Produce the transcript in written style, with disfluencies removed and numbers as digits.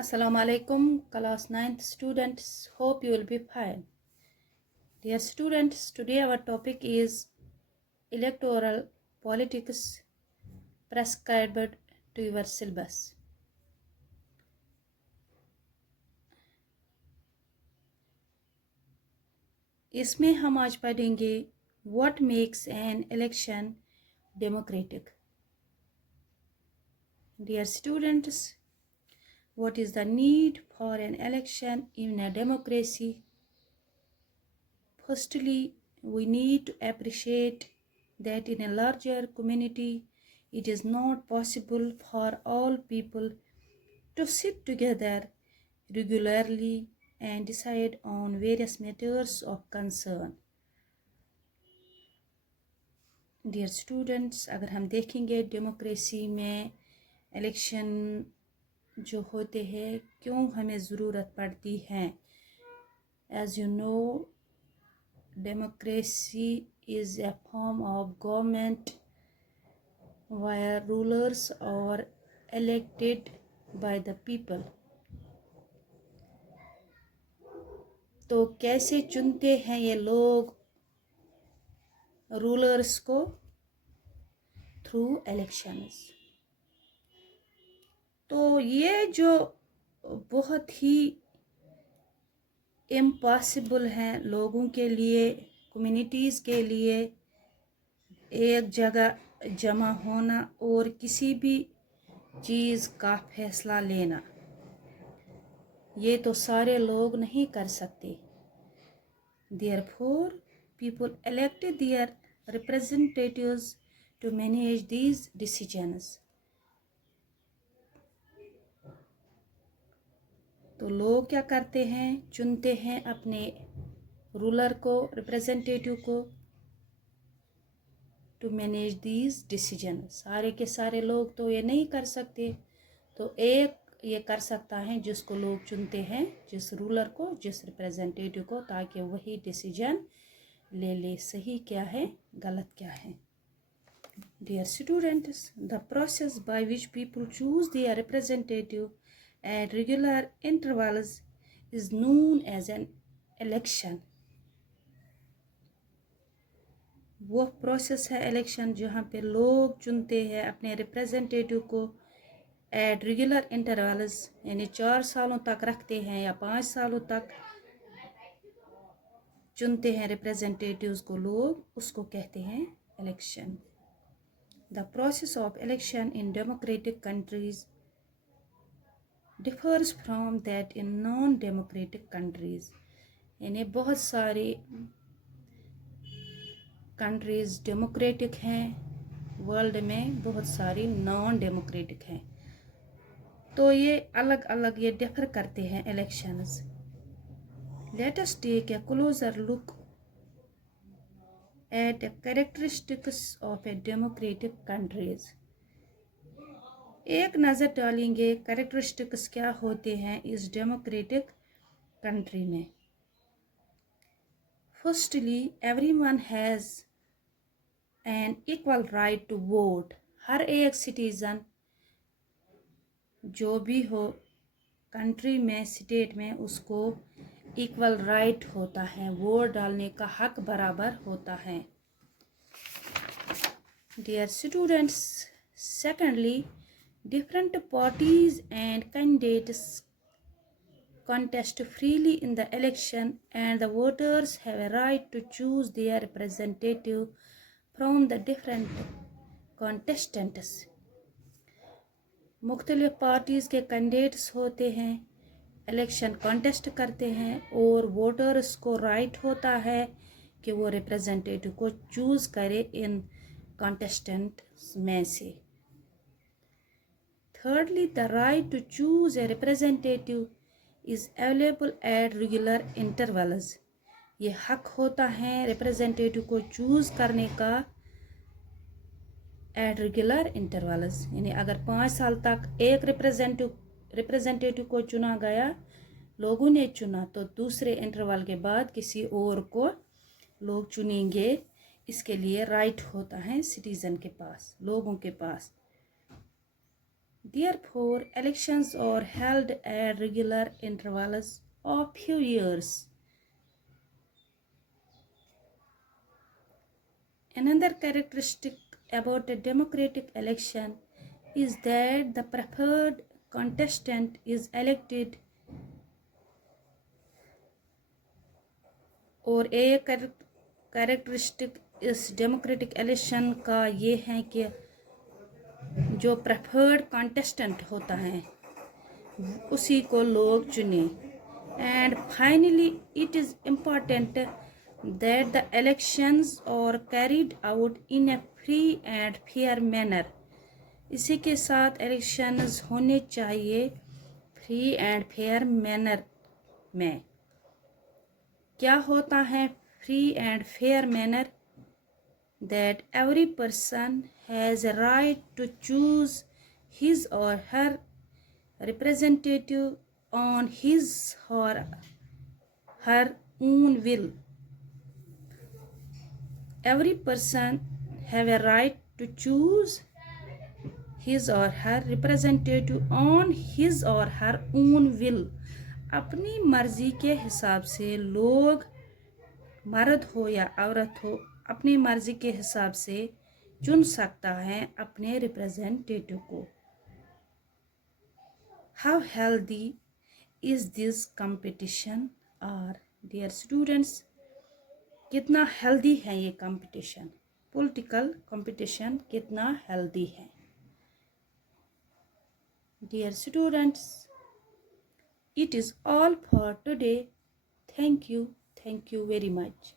Assalamu alaikum, class 9th students. Hope you will be fine. Dear students, today our topic is electoral politics prescribed to your syllabus. इसमें हम आज पढ़ेंगे What makes an election democratic? Dear students, what is the need for an election in a democracy? Firstly, we need to appreciate that in a larger community, it is not possible for all people to sit together regularly and decide on various matters of concern. Dear students, अगर हम देखेंगे democracy में election जो होते हैं क्यों हमें ज़रूरत पड़ती है. As you know, democracy is a form of government where rulers are elected by the people. तो कैसे चुनते हैं ये लोग रूलर्स को? Through elections. तो ये जो बहुत ही इम्पॉसिबल हैं लोगों के लिए, कम्युनिटीज़ के लिए एक जगह जमा होना और किसी भी चीज़ का फैसला लेना, ये तो सारे लोग नहीं कर सकते. Therefore, people elected their representatives to manage these decisions. तो लोग क्या करते हैं? चुनते हैं अपने रूलर को, रिप्रेजेंटेटिव को, टू मैनेज दीज डिसीजन. सारे के सारे लोग तो ये नहीं कर सकते, तो एक ये कर सकता है जिसको लोग चुनते हैं, जिस रूलर को, जिस रिप्रेजेंटेटिव को, ताकि वही डिसीजन ले सही क्या है, गलत क्या है. Dear students, the process by which people choose their representative at regular intervals is known as an election. वो प्रोसेस है इलेक्शन जहाँ पे लोग चुनते हैं अपने रिप्रेजेंटेटिव को एट रेगुलर इंटरवल्स, यानी 4 सालों तक रखते हैं या 5 सालों तक चुनते हैं रिप्रेजेंटेटिव्स को लोग, उसको कहते हैं election. The process of election in democratic countries differs from that in non democratic countries. यानी बहुत सारी कंट्रीज़ डेमोक्रेटिक हैं, वर्ल्ड में बहुत सारी नॉन डेमोक्रेटिक हैं, तो ये अलग अलग ये डिफर करते हैं elections. Let us take a closer look at the characteristics of a democratic countries. एक नज़र डालेंगे कैरेक्टरिस्टिक्स क्या होते हैं इस डेमोक्रेटिक कंट्री में. Firstly, everyone has an equal right to vote. हर एक सिटीज़न जो भी हो कंट्री में, स्टेट में, उसको इक्वल राइट होता है, वोट डालने का हक बराबर होता है. Dear students, secondly, different parties and candidates contest freely in the election and the voters have a right to choose their representative from the different contestants. मुख्तलिफ पार्टीज़ के कैंडिडेट्स होते हैं, इलेक्शन कॉन्टेस्ट करते हैं और वोटर्स को right होता है कि वो रिप्रेजेंटेटिव को चूज़ करे इन कॉन्टेस्टेंट्स में से. Thirdly, the right to choose a representative is available at regular intervals. ये हक होता है रिप्रेजेंटेटिव को चूज़ करने का एट रेगुलर इंटरवल्स. यानी अगर 5 साल तक एक रिप्रेजेंटेटिव को चुना गया, लोगों ने चुना, तो दूसरे इंटरवल के बाद किसी और को लोग चुनेंगे. इसके लिए राइट होता है सिटीज़न के पास, लोगों के पास. Therefore, elections are held at regular intervals of few years. Another characteristic about a democratic election is that the preferred contestant is elected, और एक कैरेक्टरिस्टिक इस डेमोक्रेटिक इलेक्शन का ये है कि जो प्रेफर्ड कॉन्टेस्टेंट होता है उसी को लोग चुने. And finally it is important that the elections are carried out in a free and fair manner. इसी के साथ इलेक्शंस होने चाहिए फ्री एंड फेयर मैनर में. क्या होता है free and fair manner? That every person has a right to choose his or her representative on his or her own will. Every person have a right to choose his or her representative on his or her own will. अपनी मर्जी के हिसाब से लोग, मर्द हो या औरत हो, अपनी मर्जी के हिसाब से चुन सकता है अपने रिप्रेजेंटेटिव को. How healthy is this competition are dear students? कितना हेल्दी है ये कंपटीशन? पॉलिटिकल कंपटीशन कितना हेल्दी है? Dear students, it is all for today. Thank you very much.